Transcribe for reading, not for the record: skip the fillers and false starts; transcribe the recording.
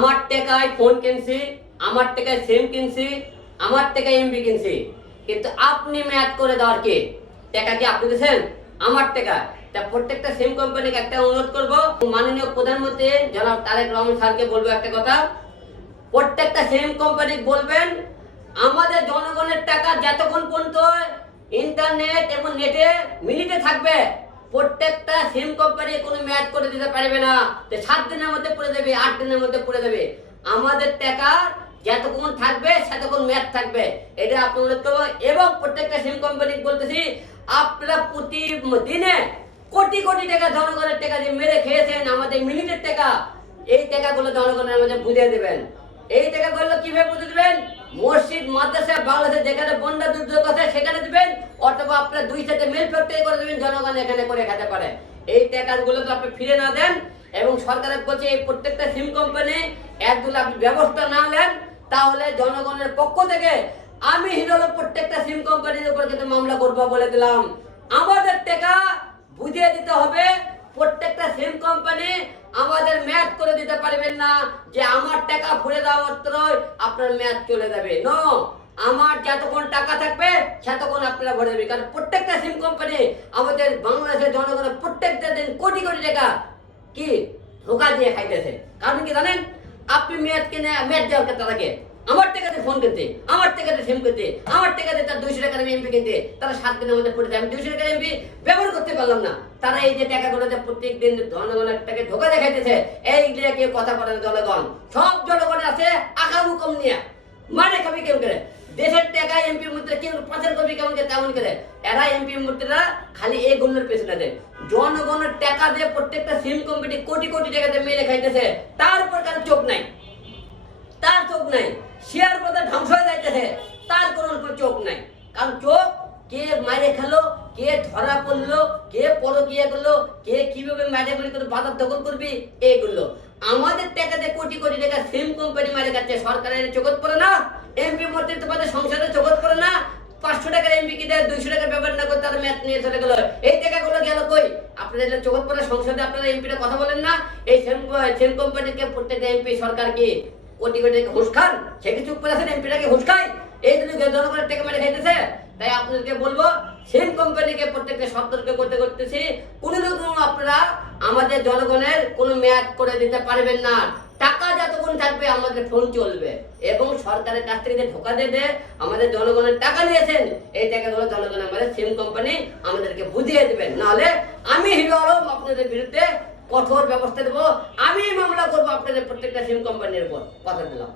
আমার টাকায় ফোন কিনছি, আমার টাকায় সিম কিনছি, আমার টাকায় এমবি কিনছি, কিন্তু আপনি ম্যাথ করে দেওয়ার কে? টাকা কি আপনি দিয়েছেন? আমার টাকা। তা প্রত্যেকটা সিম কোম্পানিকে একটা অনুরোধ করব, মাননীয় প্রধানমন্ত্রী জনাব তারেক রহমান স্যারকে বলবো একটা কথা, প্রত্যেকটা সিম কোম্পানি বলবেন আমাদের জনগণের টাকা যতক্ষণ পর্যন্ত ইন্টারনেট এবং নেটে মিলিতে থাকবে, প্রত্যেকটা সিম কোম্পানি কোনো ম্যাচ করে দিতে পারবে না। 7 দিনের মধ্যে পড়ে দেবে, 8 দিনের মধ্যে পড়ে দেবে। আমাদের টাকা যতক্ষণ থাকবে ততক্ষণ ম্যাচ থাকবে, এটা আপনাদের তো। এবং প্রত্যেকটা সিম কোম্পানি বলতেছি, আপনারা প্রতি দিনে কোটি কোটি টাকা জনগণের টাকা দিয়ে মেরে খেয়েছেন, আমাদের মিনিটের টাকা। এই টাকাগুলো জনগণের মধ্যে বুঝিয়ে দেবেন। এই টাকাগুলো কিভাবে বুঝে দেবেন? মসজিদ, মাদ্রাসা, বাংলাদেশে যেখানে বন্যা দুর্যোগ আছে সেখানে দিবেন, অথবা আপনারা দুই সাথে মেল ফ্যাক্টরি করে দেবেন, জনগণ এখানে করে খেতে পারে। এই টাকাগুলো তো আপনি ফিরে না দেন, এবং সরকারের বলছে এই প্রত্যেকটা সিম কোম্পানি একগুলো আপনি ব্যবস্থা না নেন, তাহলে জনগণের পক্ষ থেকে আমি হিরোল প্রত্যেকটা সিম কোম্পানির উপর কিন্তু মামলা করবো বলে দিলাম। আমাদের টাকা বুঝিয়ে দিতে হবে। প্রত্যেকটা সিম কোম্পানি আমাদের ম্যাচ করে দিতে পারবেন না যে আমার টাকা ভরে দেওয়া মাত্র আপনার ম্যাচ চলে যাবে। নো, আমার যতক্ষণ টাকা থাকবে ততক্ষণ আপনারা ভরে দেবে। কারণ প্রত্যেকটা সিম কোম্পানি আমাদের বাংলাদেশের জনগণের প্রত্যেকটা দিন কোটি কোটি টাকা কি ধোকা দিয়ে খাইতেছে। কারণ কি জানেন? আপনি ম্যাচ কিনে ম্যাচ দেওয়ার কথা থাকে, আমার টাকাতে ফোন কিনতে, আমার টাকাতে সিম কিনতে, আমার টাকাতে তার 200 টাকার এমপি কিনতে, তারা 7 দিনের মধ্যে পড়ে যায়। আমি 200 টাকার এমপি ব্যবহার করতে পারলাম না। তারা এই যে টাকাগুলোতে প্রত্যেক দিন জনগণের টাকা ধোকা দেখাইতেছে, এইগুলো কেউ কথা বলে না। জনগণ সব জনগণের আছে আকামুকম নিয়ে মানে খাবি কেউ করে দেশের টাকা এমপি মধ্যে কেউ পাচার করবি কেমন করে তেমন করে। এরা এমপি মধ্যেরা খালি এই গুণের পেছনে দেয়, জনগণের টাকা দিয়ে প্রত্যেকটা সিম কোম্পানি কোটি কোটি টাকা দিয়ে মেরে খাইতেছে, তার উপর কারো চোখ নাই, তার চোখ নাই। শেয়ার বাজার ধ্বংস হয়ে যাইতেছে, তার কোনো চোখ নাই। কারণ চোখ কে মারে খেলো, কে ধরা পড়লো, কে পরকিয়া করলো, কে কিভাবে মারে মারি করে বাজার দখল করবি, এগুলো আমাদের টাকাতে কোটি কোটি টাকা সিম কোম্পানি মারে খাচ্ছে। সরকারের চোখত পড়ে না, এমপি মন্ত্রী তোমাদের সংসদের চোখত পড়ে না। 500 টাকার এমপি কি দেয়, 200 টাকার ব্যবহার না করে তারা ম্যাচ নিয়ে চলে গেল। এই টাকাগুলো গেল কই? আপনাদের চোখত পড়ে সংসদে আপনারা এমপিরা কথা বলেন না? এই সিম কোম্পানিকে প্রত্যেকটা এমপি সরকার কি কোটি কোটি টাকা ঘুষ খান? সে কি চুপ করে আছেন? এমপিটাকে ঘুষ খায়, এই জন্য জনগণের টাকা মেরে খাইতেছে। তাই আপনাদেরকে বলবো, সিম কোম্পানিকে প্রত্যেকটা সতর্ক করতেছি, কোন রকম আপনারা আমাদের জনগণের কোনো ম্যাচ করে দিতে পারবেন না। টাকা যতক্ষণ থাকবে আমাদের ফোন চলবে, এবং সরকারের কাছ থেকে যে ধোকা দিয়ে আমাদের জনগণের টাকা নিয়েছেন, এই টাকাগুলো জনগণ আমাদের সিম কোম্পানি আমাদেরকে বুঝিয়ে দেবেন। নাহলে আমি হিরো আলম আপনাদের বিরুদ্ধে কঠোর ব্যবস্থা দেবো, আমি মামলা করবো আপনাদের প্রত্যেকটা সিম কোম্পানির উপর, কথা দিলাম।